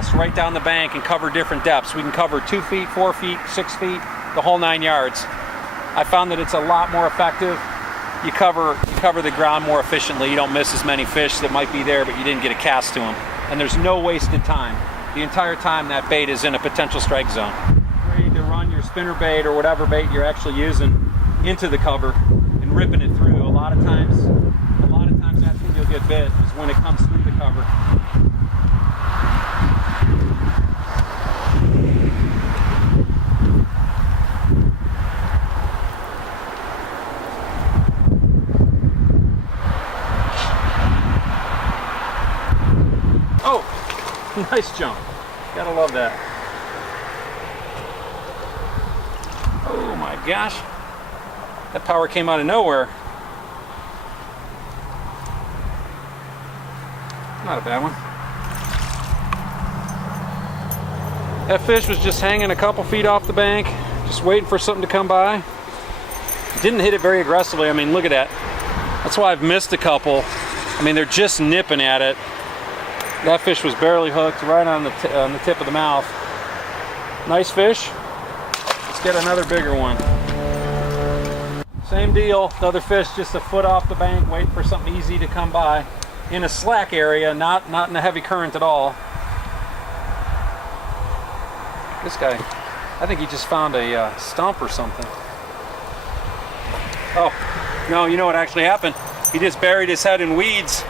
cast right down the bank and cover different depths. We can cover 2 feet, 4 feet, 6 feet, the whole 9 yards. I found that it's a lot more effective. You cover the ground more efficiently. You don't miss as many fish that might be there, but you didn't get a cast to them. And there's no wasted time. The entire time that bait is in a potential strike zone. Ready to run your spinner bait or whatever bait you're actually using into the cover and ripping it through. A lot of times that's when you'll get bit, is when it comes through the cover. Oh, nice jump. Gotta love that. Oh my gosh. That power came out of nowhere. Not a bad one. That fish was just hanging a couple feet off the bank, just waiting for something to come by. Didn't hit it very aggressively. I mean, look at that. That's why I've missed a couple. I mean, they're just nipping at it. That fish was barely hooked, right on the tip of the mouth. Nice fish. Let's get another bigger one. Same deal. The other fish just a foot off the bank, waiting for something easy to come by. In a slack area, not in a heavy current at all. This guy, I think he just found a stump or something. Oh, no, you know what actually happened? He just buried his head in weeds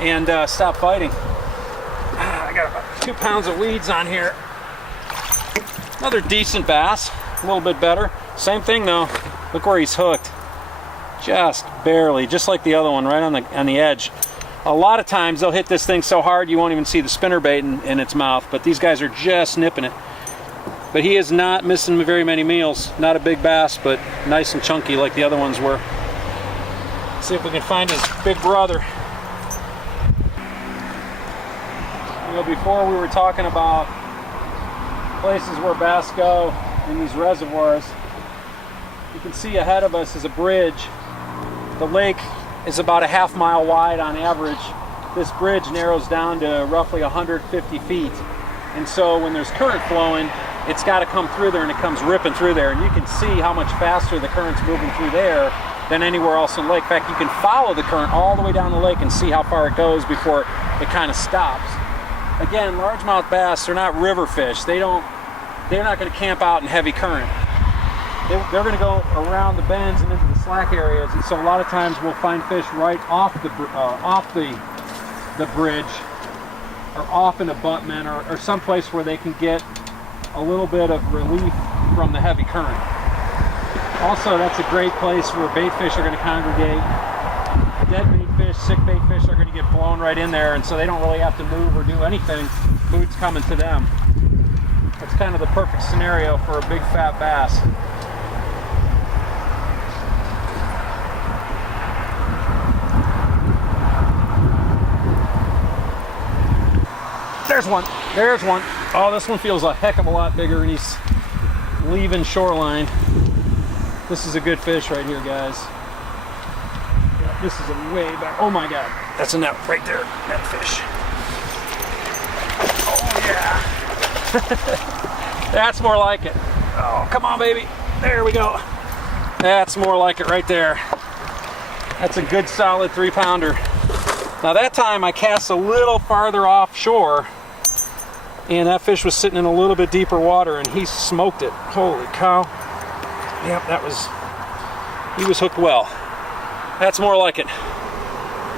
and stopped fighting. I got about 2 pounds of weeds on here. Another decent bass, a little bit better. Same thing though, look where he's hooked. Just barely, just like the other one, right on the edge. A lot of times they'll hit this thing so hard you won't even see the spinnerbait in its mouth, but these guys are just nipping it. But he is not missing very many meals. Not a big bass, but nice and chunky like the other ones were. Let's see if we can find his big brother. You know, before we were talking about places where bass go in these reservoirs. You can see ahead of us is a bridge. The lake is about a half mile wide on average. This bridge narrows down to roughly 150 feet. And so when there's current flowing, it's got to come through there, and it comes ripping through there. And you can see how much faster the current's moving through there than anywhere else in the lake. In fact, you can follow the current all the way down the lake and see how far it goes before it kind of stops. Again, largemouth bass, they're not river fish. They're not going to camp out in heavy current. They're going to go around the bends and into the slack areas, and so a lot of times we'll find fish right off the bridge, or off an abutment, or someplace where they can get a little bit of relief from the heavy current. Also, that's a great place where bait fish are going to congregate. Dead bait fish, sick bait fish are going to get blown right in there, and so they don't really have to move or do anything. Food's coming to them. That's kind of the perfect scenario for a big fat bass. There's one. There's one. Oh, this one feels a heck of a lot bigger, and he's leaving shoreline. This is a good fish right here, guys. Yeah, this is a way back. Oh my God. That's a net right there. Net fish. Oh yeah. That's more like it. Oh, come on, baby. There we go. That's more like it right there. That's a good solid 3-pounder. Now that time I cast a little farther offshore, and that fish was sitting in a little bit deeper water, and he smoked it. Holy cow. Yep, he was hooked well. That's more like it.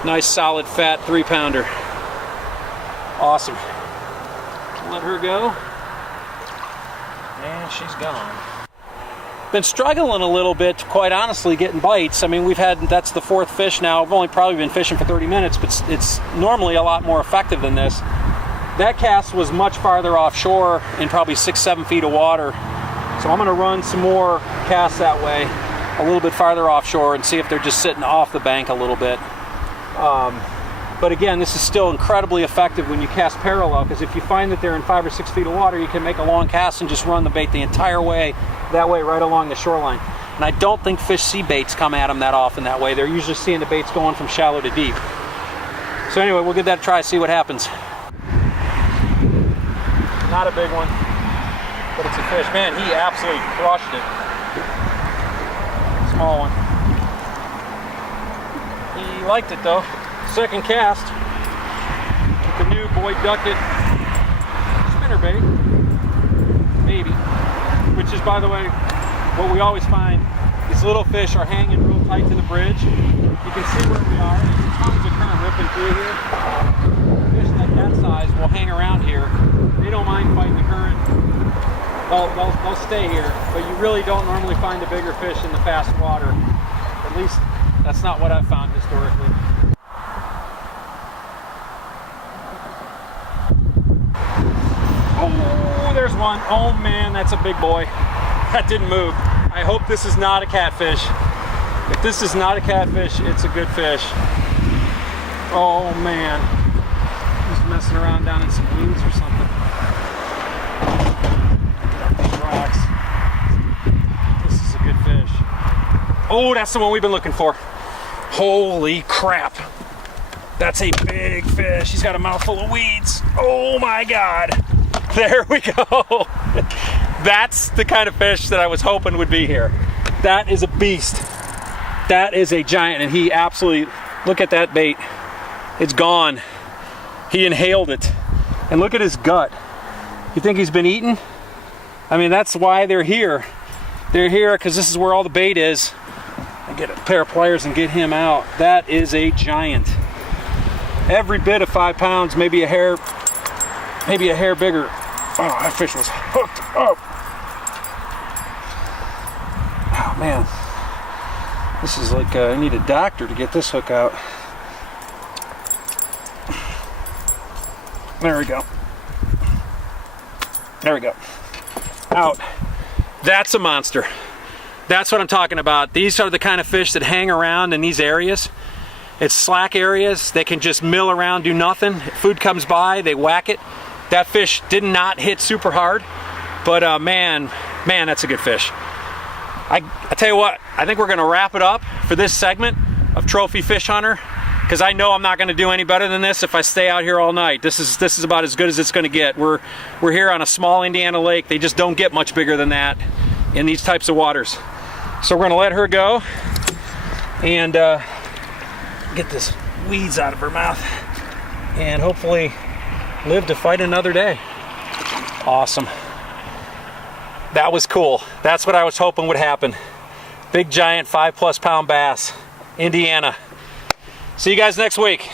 Nice solid fat 3-pounder. Awesome. Let her go. And she's gone. Been struggling a little bit, quite honestly, getting bites. I mean, that's the 4th fish now. I've only probably been fishing for 30 minutes, but it's normally a lot more effective than this. That cast was much farther offshore in probably 6-7 feet of water. So I'm gonna run some more casts that way, a little bit farther offshore, and see if they're just sitting off the bank a little bit. But again, this is still incredibly effective when you cast parallel, because if you find that they're in 5 or 6 feet of water, you can make a long cast and just run the bait the entire way, that way right along the shoreline. And I don't think fish see baits come at them that often that way. They're usually seeing the baits going from shallow to deep. So anyway, we'll give that a try, see what happens. Not a big one, but it's a fish. Man, he absolutely crushed it. Small one. He liked it though. Second cast with the new Boyd Duckett spinnerbait, maybe. Which is, by the way, what we always find. These little fish are hanging real tight to the bridge. You can see where we are. There's tons of current ripping through here. Fish like that size will hang around here. They don't mind fighting the current. They'll stay here, but you really don't normally find the bigger fish in the fast water. At least that's not what I've found historically. Oh, there's one. Oh man, that's a big boy. That didn't move. I hope this is not a catfish. If this is not a catfish, it's a good fish. Oh man. He's messing around down in some weeds or something. These rocks. This is a good fish. Oh, that's the one we've been looking for. Holy crap. That's a big fish. He's got a mouthful of weeds. Oh my God. There we go. That's the kind of fish that I was hoping would be here. That is a beast. That is a giant, and he absolutely, look at that bait. It's gone. He inhaled it. And look at his gut. You think he's been eaten? I mean, that's why they're here. They're here because this is where all the bait is. I get a pair of pliers and get him out. That is a giant. Every bit of 5 pounds, maybe a hair bigger. Oh, that fish was hooked up. Oh man, this is like I need a doctor to get this hook out. There we go. There we go. Out. That's a monster. That's what I'm talking about. These are the kind of fish that hang around in these areas. It's slack areas. They can just mill around, do nothing. Food comes by, they whack it. That fish did not hit super hard, but man, that's a good fish. I tell you what, I think we're gonna wrap it up for this segment of Trophy Fish Hunter, because I know I'm not gonna do any better than this if I stay out here all night. This is about as good as it's gonna get. We're here on a small Indiana lake. They just don't get much bigger than that in these types of waters. So we're gonna let her go and get this weeds out of her mouth and hopefully live to fight another day. Awesome. That was cool. That's what I was hoping would happen. Big giant 5+ pound bass. Indiana. See you guys next week.